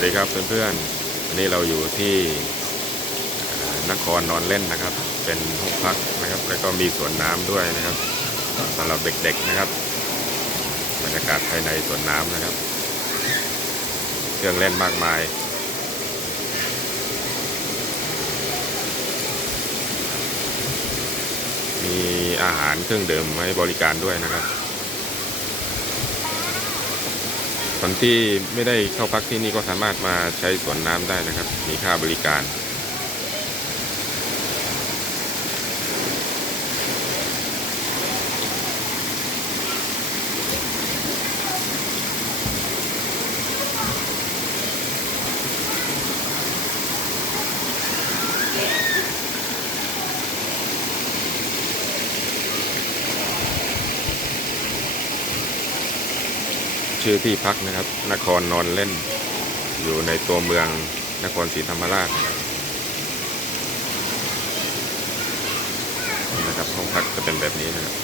วัสดีครับเพื่อนๆวันนี้เราอยู่ที่นครนอนเล่นนะครับ เป็นห้องพักนะครับ แล้วก็มีสวนน้ำด้วยนะครับสำหรับเด็กๆนะครับบรรยากาศภายในสวนน้ำนะครับ เครื่องเล่นมากมาย มีอาหารเครื่องดื่มให้บริการด้วยนะครับ คนที่ไม่ได้เข้าพักที่นี่ก็สามารถมาใช้สวนน้ำได้นะครับ มีค่าบริการ ชื่อที่พักนะครับ นครนอนเล่น อยู่ในตัวเมืองนครศรีธรรมราชนะครับห้องพักจะเป็นแบบนี้นะครับ